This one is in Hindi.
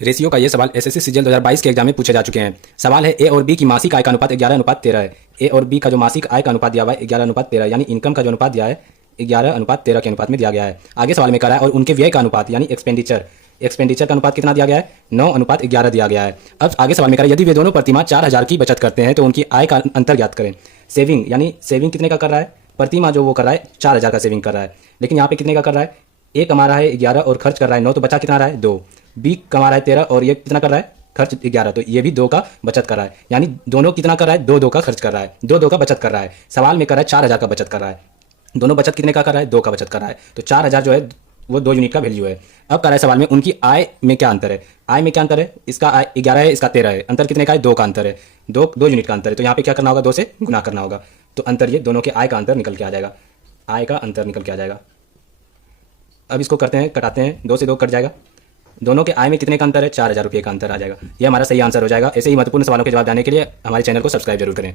रेशियो का ये सवाल एसएससी सीजीएल 2022 के एग्जाम में पूछे जा चुके हैं। सवाल है ए और बी की मासिक आय का अनुपात 11:13 है। ए और बी का जो मासिक आय का अनुपात दिया हुआ है 11:13, यानी इनकम का जो अनुपात दिया है 11:13 के अनुपात में दिया गया है। आगे सवाल में करा है और उनके व्यय का अनुपात यानी एक्सपेंडिचर का अनुपात कितना दिया गया है, 9:11 दिया गया है। अब आगे सवाल में करा यदि वे दोनों प्रतिमाह 4000 की बचत करते हैं तो उनकी आय का अंतर ज्ञात करें। सेविंग यानी सेविंग कितने का कर रहा है, प्रतिमाह जो वो कर रहा है 4000 का सेविंग कर रहा है, लेकिन यहाँ पे कितने का कर रहा है, ए कमा रहा है 11 और खर्च कर रहा है 9, तो बचा कितना रहा है 2। बी कमा रहा है 13 और ये कितना कर रहा है खर्च 11, तो ये भी 2 का बचत कर रहा है, यानी दोनों कितना कर रहा है 2 का खर्च कर रहा है, 2 का बचत कर रहा है। सवाल में कर रहा है 4000 का बचत कर रहा है, दोनों बचत कितने का कर रहा है 2 का बचत कर रहा है, तो 4000 जो है वो 2 यूनिट का वैल्यू है। अब कर रहा है सवाल में उनकी आय में क्या अंतर है, आय में क्या अंतर है, इसका आय 11 है इसका 13 है, अंतर कितने का है 2 का अंतर है, 2 यूनिट का अंतर है, तो यहाँ पे क्या करना होगा 2 से गुना करना होगा, तो अंतर ये दोनों के आय का अंतर निकल के आ जाएगा, आय का अंतर निकल के आ जाएगा। अब इसको करते हैं, कटाते हैं, 2 से 2 कट जाएगा, दोनों के आय में कितने का अंतर है 4000 रुपये का अंतर आ जाएगा। ये हमारा सही आंसर हो जाएगा। ऐसे ही महत्वपूर्ण सवालों के जवाब देने के लिए हमारे चैनल को सब्सक्राइब जरूर करें।